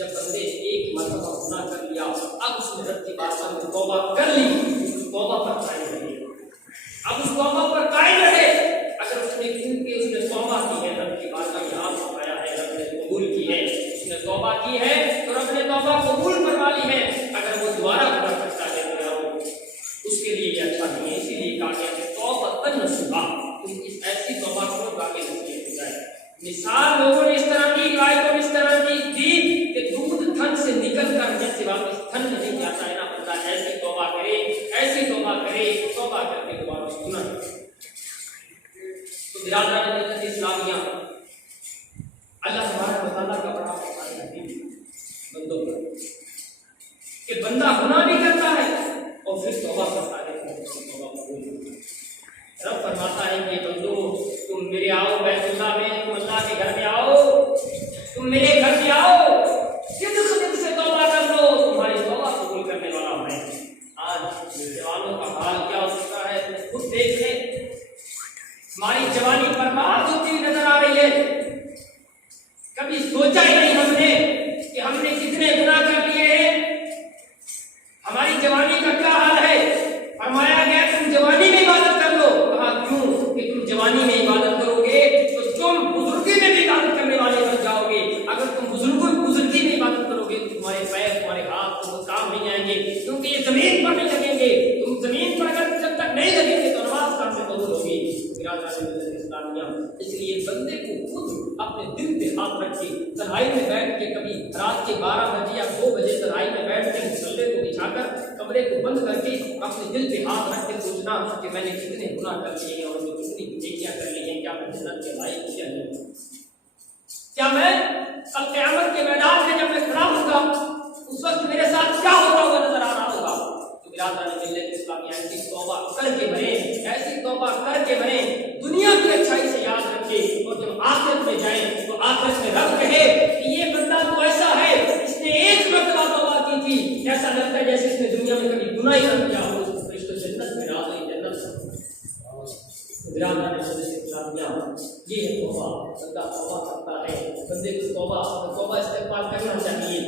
جب بندے ایک مرتبہ گناہ کر لیا، اب اس نے رب کی بارگاہ میں توبہ کر لی، اس توبہ پر قائم رہے، اب اس توبہ پر قائم رہے۔ اگر اس نے کیونکہ اس نے توبہ کی ہے، رب کی بارگاہ میں ہاتھ اٹھایا ہے، رب نے قبول کی ہے، اس نے توبہ کی ہے تو رب نے توبہ قبول فرما لی ہے۔ اگر وہ دوبارہ گناہ کرتا ہے تو اس کے لیے یہ اچھا نہیں ہے، اسی لیے کہا گیا کہ توبہ نصوحا، تم اس ایسی توبہ کو تاکہ نصیحت ہو جائے۔ مثال لوگوں نے اس طرح کی، آیتوں میں اس طرح کی دی کہ دودھ تھن سے نکل کر جیسے واپس تھن میں نہیں جاتا ہے نا، بندہ ایسی توبہ کرے، ایسی توبہ کرے، توبہ کر کے دوبارہ گناہ کرے۔ تو برادران اسلامیہ، اللہ تبارک و تعالیٰ کا بڑا احسان ہے بندوں پر کہ بندہ گناہ بھی کرتا ہے اور پھر توبہ کرتا ہے، توبہ قبول کرتا ہے۔ رب فرماتا ہے کہ بندو تم میرے آؤ بیت اللہ میں، تم اللہ کے گھر میں آؤ، تم میرے گھر میں آؤ، صدق سے توبہ کر لو، تمہاری توبہ قبول کرنے والا میں۔ آج جوانوں کا حال کیا ہو چکا ہے تم خود دیکھ لیں، ہماری جوانی برباد ہوتی ہوئی نظر آ رہی ہے۔ کبھی سوچا ہی نہیں ہم نے کہ ہم نے کتنے گناہ کر لیے ہیں، ہماری جوانی کا کیا حال ہے۔ فرمایا گیا تم جوانی میں عبادت کر لو، کہا کیوں کہ تم جوانی میں عبادت کرو گے تو تم بزرگی میں بھی عبادت کرنے والے بن جاؤ گے۔ اگر تم بزرگی میں عبادت کرو گے تو تمہارے پیر تمہارے ہاتھ تم کام نہیں آئیں گے، کیونکہ یہ زمین پر نہیں لگیں گے۔ تم زمین پر اگر جب تک نہیں لگیں گے تو نماز کہاں سے قبول ہوگی۔ اس لیے بندے کو خود اپنے دل پہ ہاتھ رکھ کے تنہائی میں بیٹھ کے، کبھی رات کے 12 بجے یا 2 بجے تنہائی میں بیٹھ کے مصلے کو بچھا کر کمرے کو بند کر کے اپنے دل پہ ہاتھ رکھ کے سوچنا کہ میں نے کتنے گناہ کر لیے ہیں اور کتنی نیکیاں کر لی ہیں، کیا میں جنت کے لائق کیا نہیں، کیا میں کل قیامت کے میدان میں جب میں کھڑا ہوں گا اس وقت میرے ساتھ کیا ہوتا ہوا نظر آ رہا ہوگا۔ تو برادران ملت اسلامیہ ایسی توبہ کر کے بھرے، ایسی توبہ کر کے بھرے، دنیا کی اچھائی سے یاد رکھے اور جب آخرت میں جائیں تو آخرت میں رب کہے کہ یہ بندہ تو ایسا ہے، اس نے ایک مرتبہ توبہ کی تھی، ایسا لگتا ہے جیسے اس نے دنیا میں کبھی گناہ ہی نہ کیا ہو، اس کو جنت میں ڈال دیں، جنت برادران اسلامیہ یہ ہے توبہ۔ بندہ توبہ کرتا ہے، بندے کو توبہ استغفار کرنا چاہیے۔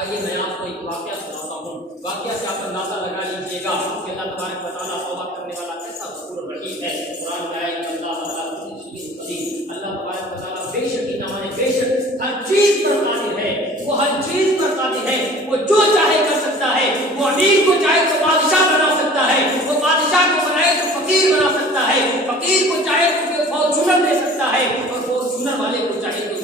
آئیے میں آپ کو ایک واقعہ سناتا ہوں، واقعہ سے آپ اندازہ لگا لیجیے گا کہ اللہ تبارک و تعالیٰ توبہ کرنے والا کیسا غفور رحیم ہے۔ قرآن میں آئے کہ اللہ تبارک و تعالیٰ بے شک انعام، بے شک ہر چیز پر قادر ہے، وہ ہر چیز پر قادر ہے، وہ جو چاہے کر سکتا ہے، وہ امیر کو چاہے تو بادشاہ بنا سکتا ہے، وہ بادشاہ کو بنائے تو فقیر بنا سکتا ہے، فقیر کو چاہے تو فارچونر دے سکتا ہے، اور فارچونر والے کو چاہے تو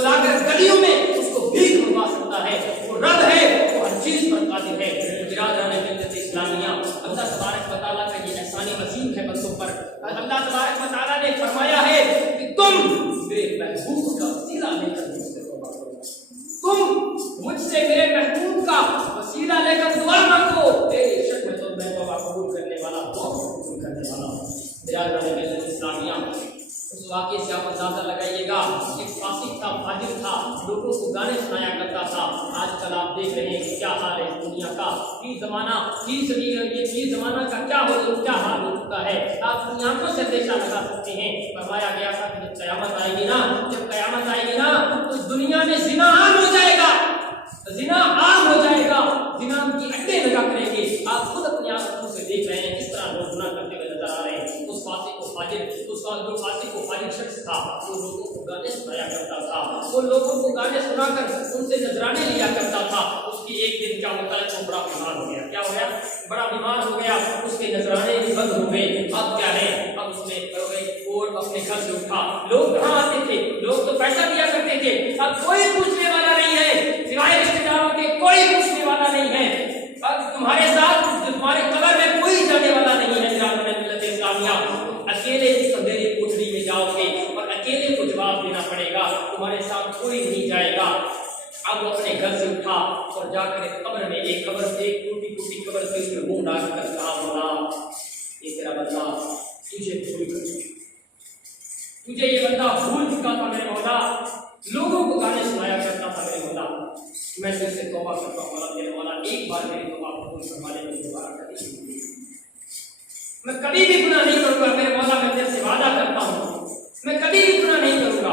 لا کر گلیوں میں اس کو بھیک منگوا سکتا ہے۔ وہ رب ہے، وہ ہر چیز پر قادر ہے۔ برادران ملت اسلامیہ، اللہ تبارک و تعالیٰ کا یہ احسان عظیم ہے بندوں پر۔ اللہ تبارک و تعالیٰ نے فرمایا ہے کہ تم میرے محبوب کا وسیلہ لے کر مجھ سے توبہ کرو، تم مجھ سے میرے محبوب کا وسیلہ لے کر دعا مانگو، بے شک میں توبہ قبول کرنے والا، قبول کرنے والا ہوں۔ برادران ملت اسلامیہ، اس واقعے سے آپ اندازہ لگائیے گا، ایک فاسق تھا، فاجر تھا، لوگوں کو گانے سنایا کرتا تھا۔ آج کل آپ دیکھ رہے ہیں کیا حال ہے دنیا کا، یہ زمانہ کا کیا حال ہو چکا ہے۔ آپ اپنی آنکھوں سے اندیشہ لگا سکتے ہیں۔ فرمایا گیا تھا کہ جب قیامت آئے گی نا تو دنیا میں زنا عام ہو جائے گا، زنا کی اڈے لگا کریں گے۔ آپ خود اپنی آنکھوں سے دیکھ رہے ہیں کس طرح لوگ گناہ کرتے ہوئے نظر آ رہے ہیں۔ اس فاسق کو فاجر شخص تھا، وہ لوگوں کو گانے سنایا کرتا تھا، وہ لوگوں کو گانے سنا کر ان سے نذرانے لیا کرتا تھا۔ اس کی ایک دن کیا ہوتا ہے، وہ بڑا بیمار ہو گیا۔ کیا ہو گیا؟ بڑا بیمار ہو گیا، اس کے نذرانے بھی بند ہو گئے۔ اب کیا ہے، اب اس نے اپنے گھر سے اٹھا۔ لوگ کہاں آتے تھے؟ لوگ تو پیسہ دیا کرتے تھے، اب کوئی پوچھنے والا نہیں ہے، سوائے رشتے داروں کے کوئی پوچھنے والا نہیں ہے۔ اب تمہارے ساتھ تمہارے قبر میں کوئی جانے والا نہیں ہے۔ ملت اسلامیہ، اکیلے اس اندھیری کوٹری میں جاؤ گے اور اکیلے کو جواب دینا پڑے گا، تمہارے ساتھ کوئی نہیں جائے گا۔ اب وہ اپنے گھر سے اٹھا اور جا کر قبر میں ایک ٹوٹی قبر سے اس میں منہ ڈال کر کہا، مولا یہ تیرا بندہ تجھے یہ بندہ بھول چکا تھا میرے مولا، لوگوں کو گانے سنایا کرتا تھا میرے مولا، میں تجھ سے توبہ کرتا ہوں مولا، میرے مولا ایک بار میری توبہ قبول فرما لے، میں دوبارہ میں کبھی بھی گناہ نہیں کروں گا میرے مولا، میں تیرے سے وعدہ کرتا ہوں میں کبھی بھی گناہ نہیں کروں گا،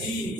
3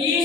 3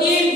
3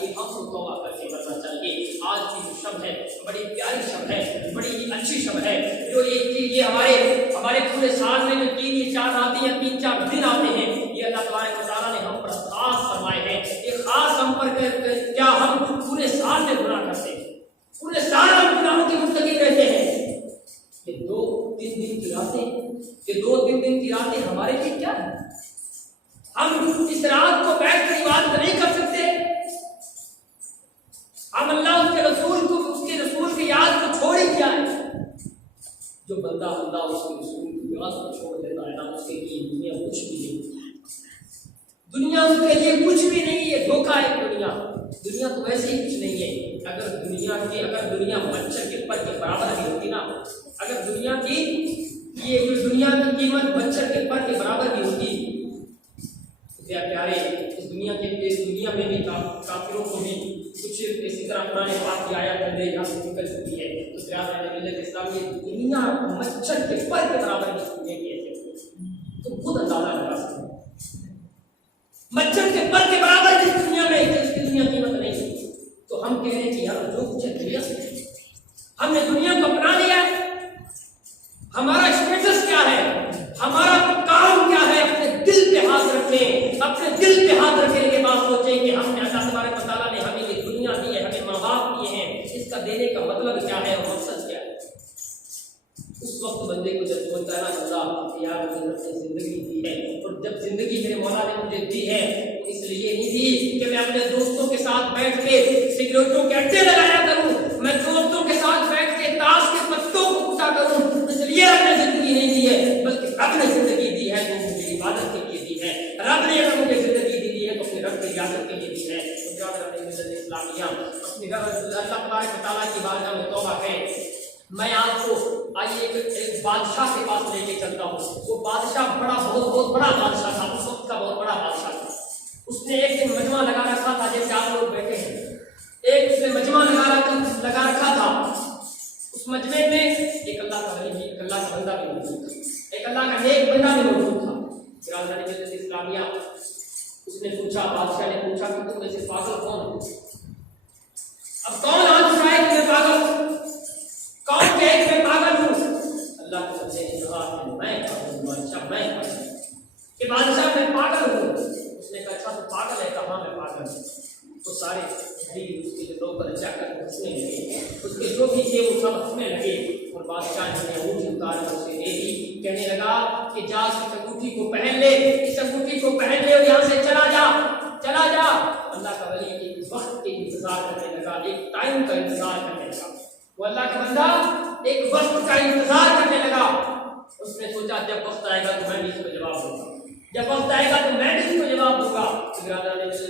کہ ہم کو توبہ کر کے کرنا چاہیے. آج کی جو شب ہے بڑی پیاری شب ہے, بڑی اچھی شب ہے, جو یہ ہمارے پورے سال میں جو 3-4 آتے ہیں, 3-4 دن آتے ہیں, یہ اللہ تبارک و تعالیٰ نے ہم پر خاص فرمائے ہیں. یہ خاص ہم پر کیا ہم پورے سال میں گناہ کرتے ہیں, پورے سال ہم گناہوں کی مرتکب رہتے ہیں. یہ 2-3 دن کی راتیں ہمارے لیے کیا ہے؟ ہم اس رات کو بیٹھ کر عبادت نہیں کر سکتے. ہم اللہ اس کے رسول کی یاد کو چھوڑ ہی کیا ہے. جو بندہ اس کے رسول کی یاد کو چھوڑ دیتا ہے نا, اس کے لیے دنیا کچھ بھی نہیں ہے. دنیا اس کے لیے کچھ بھی نہیں ہے, دھوکہ ہے. دنیا تو ویسے ہی کچھ نہیں ہے. اگر دنیا مچھر کے پر کے برابر بھی ہوتی نا, اگر دنیا کی قیمت مچھر کے پر کے برابر بھی ہوتی تو کیا پیارے, اس دنیا میں بھی کافروں کو بھی کچھ اسی طرح قرآن پاک کی آیت ہے یہاں سے نکل سکتی ہے. تو سیاست ملت اسلام یہ دنیا مچھر کے پر کے برابر نہیں ہے. تو خود اندازہ لگا سکتے ہیں مچھر کے پر کے برابر جس دنیا میں اس کی دنیا قیمت نہیں ہے. تو ہم کہہ رہے ہیں کہ یار جو کچھ ہے دنیا سے ہم نے دنیا کو اپنا لیا ہے. ہمارا اسٹیٹس کیا ہے, ہمارا کام کیا ہے؟ اپنے دل پہ ہاتھ رکھنے کے بعد سوچیں کہ ہم نے اللہ تبارک و تعالیٰ نے ہمیں یہ دنیا دی ہے, ہمیں ماں باپ دیے ہیں, اس کا دینے کا مطلب کیا ہے اور مقصد کیا ہے. اس وقت بندے کو جب سوچتا ہے نا اللہ یار مجھے زندگی دی ہے, اور جب زندگی میرے مولا نے مجھے دی ہے تو اس لیے نہیں دی کہ میں اپنے دوستوں کے ساتھ بیٹھ کے سگریٹوں کے اڈے لگایا کروں, میں دوستوں کے ساتھ بیٹھ کے تاش کے پتوں کو کھٹا کروں. اس لیے رب نے زندگی نہیں دی ہے, بلکہ رب نے زندگی دی ہے تو مجھے عبادت کے لیے دی ہے. رب نے اگر مجھے زندگی دی ہے تو اپنے رب کی عبادت کے لیے دی ہے. اسلامیہ اپنی اللہ تبارک و تعالیٰ کی بارگاہ میں توبہ کریں. میں آپ کو آئیے ایک بادشاہ کے پاس لے کے چلتا ہوں. وہ بادشاہ بہت بڑا بادشاہ تھا, اس وقت کا بہت بڑا بادشاہ تھا. اس نے ایک دن مجمع لگا رکھا تھا, جیسے آپ لوگ بیٹھے ہیں, اس نے مجمع لگا رکھا تھا. اس مجمع میں ایک اللہ کا ولی, ایک اللہ کا بندہ بھی موجود تھا, ایک اللہ کا نیک بندہ بھی موجود تھا. اسلامیہ اس نے پوچھا, بادشاہ نے پوچھا کہ تم ایسے پاگل کون ہو؟ اب کون آج شاید میں پاگل ہوں, کون کہے کہ میں پاگل ہوں؟ اللہ کے بندے نے کہا کہ میں پاگل ہوں بادشاہ, میں پاگل ہوں. کہ بادشاہ میں پاگل ہوں. اس نے کہا اچھا تو پاگل ہے, کہاں میں پاگل ہوں. تو سارے اس کے جو لوگ جا کر ہنسنے لگے, اس کے جو بھی تھے وہ سب ہنسنے لگے. اور بادشاہ نے انگوٹھی اتار کر اسے دے دی, کہنے لگا کہ جا اس انگوٹھی کو پہن لے, اس انگوٹھی کو پہن لے اور یہاں سے چلا جا. اللہ کا ولی ایک وقت کے انتظار کرنے لگا, ایک ٹائم کا انتظار کرنے لگا. وہ اللہ کا بندہ ایک وقت کا انتظار کرنے لگا. اس نے سوچا جب وقت آئے گا تو میں بھی اس کو جواب دوں گا, جب وقت آئے گا تو میں بھی اس کو جواب دوں گا.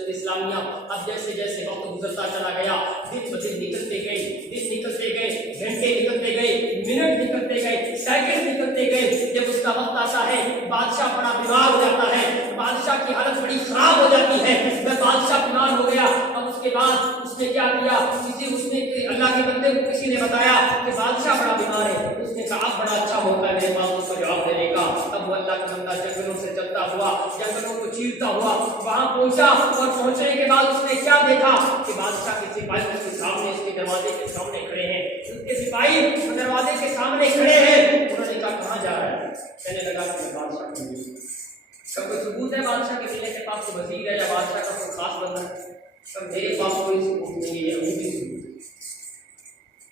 اسلامیہ اب جیسے جیسے وقت گزرتا چلا گیا, دن بدن نکلتے گئے, گھنٹے نکلتے گئے, منٹ نکلتے گئے, سیکنڈ نکلتے گئے. جب اس کا وقت آتا ہے بادشاہ بڑا بیمار ہو جاتا ہے, بادشاہ کی حالت بڑی خراب ہو جاتی ہے. میں بادشاہ بیمار ہو گیا. اب اس کے بعد اس نے کیا کیا, اللہ کے بندے کو کسی نے بتایا کہ بادشاہ بڑا بیمار ہے. اس نے کہا بڑا اچھا موقع ہے میرے پاس اس کو جواب دینے کا. اب وہ اللہ کا بندہ جنگلوں سے چلتا ہوا, جنگلوں کو چیرتا ہوا وہاں پہنچا, اور پہنچنے کے بعد اس نے کیا دیکھا کہ بادشاہ کے سپاہی اس کے سامنے, اس کے دروازے کے سامنے کھڑے ہیں. اس کے سپاہی دروازے کے سامنے کھڑے ہیں. انہوں نے کہا کہاں جا رہا ہے؟ کہنے لگا کہ بادشاہ کے لیے. سب کوئی ثبوت ہے بادشاہ کے ملنے کے پاس کوئی وزیر ہے یا بادشاہ کا کوئی خاص بندہ ہے؟ سب میرے پاس کوئی ثبوت نہیں ہے, وہ بھی ثبوت ہے.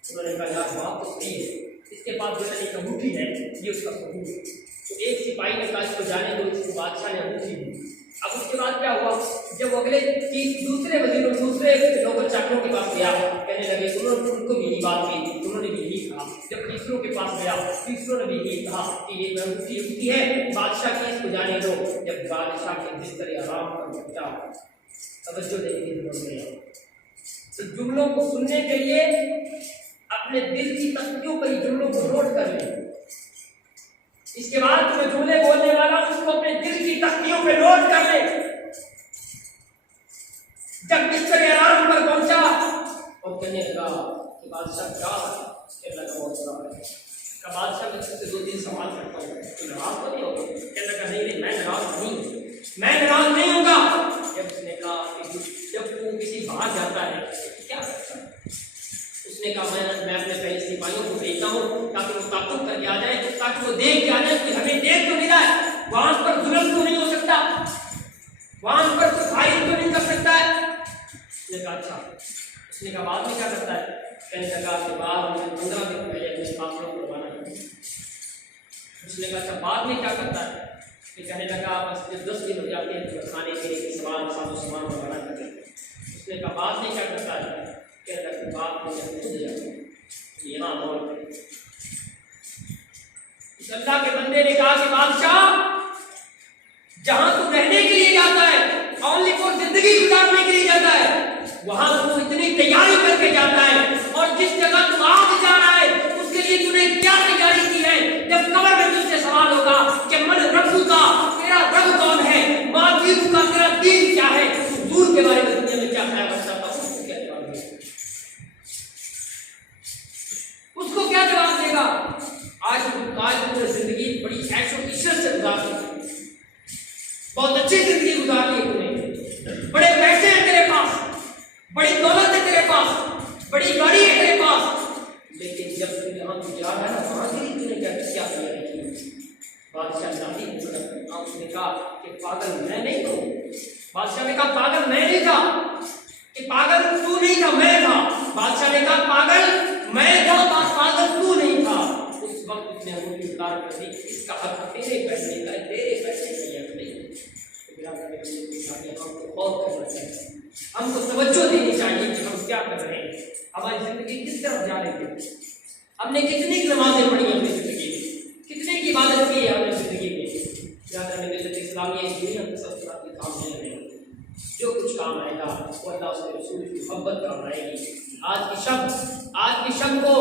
انہوں نے کہا یار بات تو صحیح ہے, اس کے پاس جو ہے ایک انگوٹھی ہے, یہ اس کا ثبوت ہے. تو ایک سپاہی نے کہا اس کو جانے دو, اس کو بادشاہ نے انگوٹھی دی. اب اس کے بعد کیا ہوا, جب وہ اگلے دوسرے وزیروں دوسرے نوکر چاکروں کے پاس گیا, کہنے لگے انہوں نے ان کو بھی یہی بات کی, انہوں نے بھی یہی کہا. جب تیسروں کے پاس گیا, تیسروں نے بھی یہی کہا کہ یہ انگوٹھی اس کی ہے, بادشاہ کی, اس کو جانے دو. جب بادشاہ کے بستر آرام پر بیٹھا, توجہ دینے کی ضرورت ہے. تو جملوں کو سننے کے لیے اپنے دل کی تختیوں پر جملوں کو نوٹ کر لیں. اس کے بعد میں جملے بولنے والا اس کو اپنے دل کی تختیوں پہ نوٹ کر لیں. جب بستر آرام پر پہنچا اور کہنے لگا کہ بادشاہ کیا کہنے لگا بہت بڑا ہے. بادشاہ میں سے 2-3 سوال کرتا ہوں, تو ناراض تو نہیں ہوگا؟ کہنے لگا نہیں, میں ناراض نہیں ہوں گا. جب اس نے کہا کہ جب تو کسی نے کہا میں اپنے پہلے سپاہیوں کو بھیجتا ہوں تاکہ وہ تعقب کر کے آ جائے، تاکہ وہ دیکھ کے آ جائے کہ ہمیں دیکھ تو نہیں رہا ہے، وہاں پر ظلم تو نہیں ہو سکتا، وہاں پر کوئی بھائی تو نہیں کر سکتا ہے۔ اس نے کہا اچھا۔ اس نے کہا بعد میں کیا کرتا ہے؟ کہنے لگا کہ بعد میں 15 دن پہلے اپنے قافلوں کو روانہ کرتا ہے۔ اس نے کہا اچھا بعد میں کیا کرتا ہے؟ کہ کہنے لگا بس جب 10 دن ہو جاتے ہیں تو کھانے پینے کے سامان سامان روانہ کرتے ہیں۔ اس نے کہا بعد میں کیا کرتا ہے؟ کہنے لگا بعد میں جب خود جاتے ہیں یہاں اور اس اللہ کے بندے نے کہا کہ بادشاہ جہاں تو رہنے کے لیے جاتا ہے، اونلی فور زندگی گزارنے کے لیے جاتا ہے، وہاں تو اتنی تیاری کر کے جاتا ہے، اور جس جگہ تو آج جا رہا ہے اس کے لیے تو نے کیا تیاری کی ہے؟ جب قبر میں تجھ سے سوال ہوگا کہ من ربو کا، تیرا رب کون ہے، ماں دین کا، تیرا دین کیا ہے، حضور کے بارے میں دنیا میں کیا خیال رکھتا تھا، اس کو کیا جواب دے گا؟ اس کو کیا جواب دے گا؟ آج پوری زندگی بڑی عیش و عشرت سے گزار لی، بہت اچھی زندگی گزار لی تم نے، بڑے پیسے ہیں تیرے پاس، بڑی دولت ہے تیرے پاس، بڑی گاڑی ہے تیرے پاس، لیکن جب تم یہاں تو جا رہا ہے نا وہاں کے لیے تم نے کیا تیاری کی؟ بادشاہ شادی نے کہا کہ پاگل میں نہیں ہوں۔ بادشاہ نے کہا پاگل میں نہیں تھا، کہ پاگل تو نہیں تھا میں تھا۔ بادشاہ نے کہا پاگل میں تھا، پاگل تو نہیں تھا۔ اس وقت اس نے انگلی اتار کر دی، اس کا حق تیرے بیٹھنے کا ہے، تیرے بیٹھنے کا حق نہیں۔ ہم کو غور کرنا چاہیے، ہم کو توجہ دینی چاہیے کہ ہم کیا کر رہے ہیں، ہماری زندگی کس طرف جا رہی ہے، ہم نے کتنی نمازیں پڑھی اپنی زندگی میں، کتنے کی عبادت کی ہے ہم نے زندگی میں۔ یاد رکھیں ملت اسلامیہ اس دنیا کے سب سے بڑا کام نہیں ہے، جو کچھ کام آئے گا وہ اللہ اس کے رسول کی محبت کام آئے گی۔ آج کی شب کو